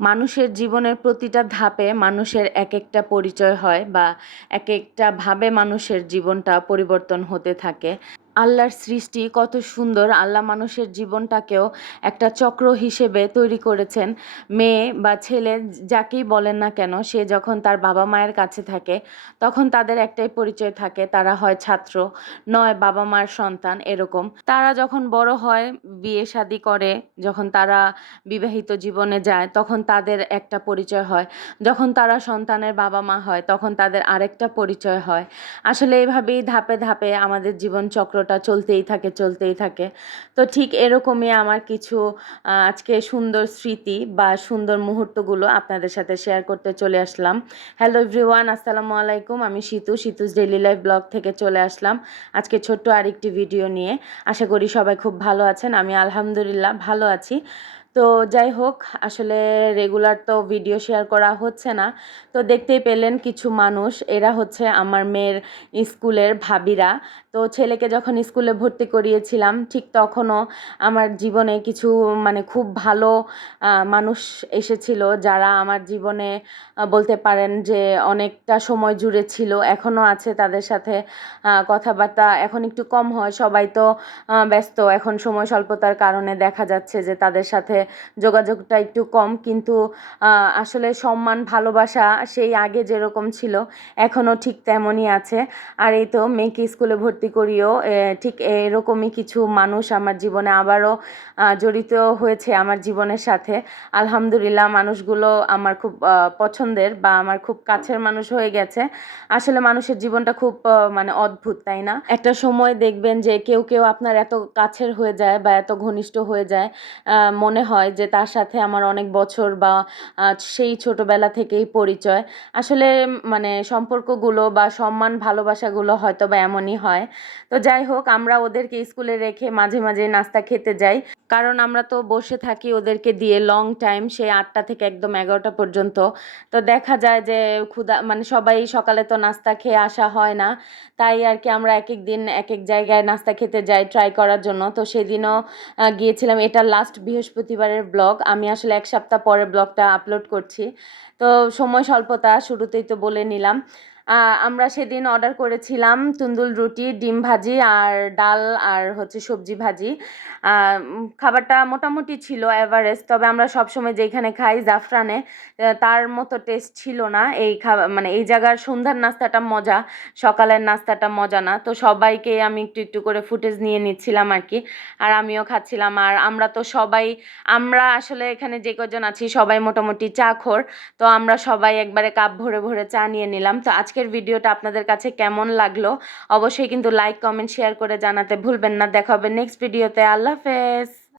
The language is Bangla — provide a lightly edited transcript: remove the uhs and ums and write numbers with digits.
মানুষের জীবনের প্রতিটা ধাপে মানুষের এক একটা পরিচয় হয় বা এক একটা ভাবে মানুষের জীবনটা পরিবর্তন হতে থাকে। আল্লাহর সৃষ্টি কত সুন্দর! আল্লাহ মানুষের জীবনটাকেও একটা চক্র হিসেবে তৈরি করেছেন। মেয়ে বা ছেলে যাকেই বলেন না কেন, সে যখন তার বাবা-মায়ের কাছে থাকে, তখন তাদের একটাই পরিচয় থাকে, তারা হয় ছাত্র, নয় বাবা-মার সন্তান এরকম। তারা যখন বড় হয়, বিয়ে-শাদী করে, যখন তারা বিবাহিত জীবনে যায়, তখন তাদের একটা পরিচয় হয়। যখন তারা সন্তানের বাবা-মা হয়, তখন তাদের আরেকটা পরিচয় হয়। আসলে এভাবেই ধাপে ধাপে আমাদের জীবন চক্রটা চলতেই থাকে চলতেই থাকে। তো ঠিক এরকমই আমার কিছু আজকে সুন্দর স্মৃতি বা সুন্দর মুহূর্তগুলো আপনাদের সাথে শেয়ার করতে চলে আসলাম। হ্যালো এভরিওয়ান, আসসালামু আলাইকুম। আমি সিতুস ডেইলি লাইফ ব্লগ থেকে চলে আসলাম আজকে ছোট্ট আরেকটি ভিডিও নিয়ে। আশা করি সবাই খুব ভালো আছেন। আমি আলহামদুলিল্লাহ ভালো আছি। তো যাই হোক, আসলে রেগুলার তো ভিডিও শেয়ার করা হচ্ছে না। তো দেখতেই পেলেন কিছু মানুষ, এরা হচ্ছে আমার মেয়ের স্কুলের ভাবিরা। তো ছেলেকে যখন স্কুলে ভর্তি করিয়েছিলাম, ঠিক তখনও আমার জীবনে কিছু খুব ভালো মানুষ এসেছিল, যারা আমার জীবনে বলতে পারেন যে অনেকটা সময় জুড়ে ছিল, এখনও আছে। তাদের সাথে কথাবার্তা এখন একটু কম হয়, সবাই তো ব্যস্ত এখন, সময় স্বল্পতার কারণে দেখা যাচ্ছে যে তাদের সাথে যোগাযোগটা একটু কম, কিন্তু আসলে সম্মান ভালোবাসা সেই আগে যেরকম ছিল এখনও ঠিক তেমনই আছে। আর এই তো মেয়েকে স্কুলে ভর্তি করিয়েও ঠিক এরকমই কিছু মানুষ আমার জীবনে আবারও জড়িত হয়েছে আমার জীবনের সাথে। আলহামদুলিল্লাহ, মানুষগুলো আমার খুব পছন্দের বা আমার খুব কাছের মানুষ হয়ে গেছে। আসলে মানুষের জীবনটা খুব অদ্ভুত, তাই না? একটা সময় দেখবেন যে কেউ কেউ আপনার এত কাছের হয়ে যায় বা এত ঘনিষ্ঠ হয়ে যায়, মনে হয় যে তার সাথে আমার অনেক বছর বা সেই ছোটবেলা থেকেই পরিচয়। আসলে সম্পর্কগুলো বা সম্মান ভালোবাসাগুলো হয়তো বা এমনই হয়। তো যাই হোক, আমরা ওদেরকে স্কুলে রেখে মাঝে মাঝে নাস্তা খেতে যাই, কারণ আমরা তো বসে থাকি ওদেরকে দিয়ে লং টাইম, সেই 8টা থেকে একদম 11টা পর্যন্ত। তো দেখা যায় যে ক্ষুধা, সবাই সকালে তো নাস্তা খেয়ে আসা হয় না, তাই আর কি আমরা এক এক দিন এক এক জায়গায় নাস্তা খেতে যাই ট্রাই করার জন্য। তো সেদিনও গিয়েছিলাম। এটা লাস্ট বৃহস্পতিবারের ব্লগ, আমি আসলে 1 সপ্তাহ পরে ব্লগটা আপলোড করছি। তো সময় স্বল্পতা শুরুতেই তো বলে নিলাম। আমরা সেদিন অর্ডার করেছিলাম তন্দুর রুটি, ডিম ভাজি আর ডাল আর হচ্ছে সবজি ভাজি। খাবারটা মোটামুটি ছিল এভারেজ, তবে আমরা সবসময় যেখানে খাই জাফরানে, তার মতো টেস্ট ছিল না। এই খাবার এই জায়গার সন্ধ্যার নাস্তাটা মজা, সকালের নাস্তাটা মজা না। তো সবাইকে আমি একটু একটু করে ফুটেজ নিয়ে নিচ্ছিলাম আর কি, আর আমিও খাচ্ছিলাম। আর আমরা আসলে এখানে যে কজন আছি সবাই মোটামুটি চাখোর, তো আমরা সবাই একবারে কাপ ভরে ভরে চা নিয়ে নিলাম। তো আজকের ভিডিওটা আপনাদের কাছে কেমন লাগলো অবশ্যই কিন্তু লাইক কমেন্ট শেয়ার করে জানাতে ভুলবেন না। দেখা হবে নেক্সট ভিডিওতে। আল্লাহ হাফেজ।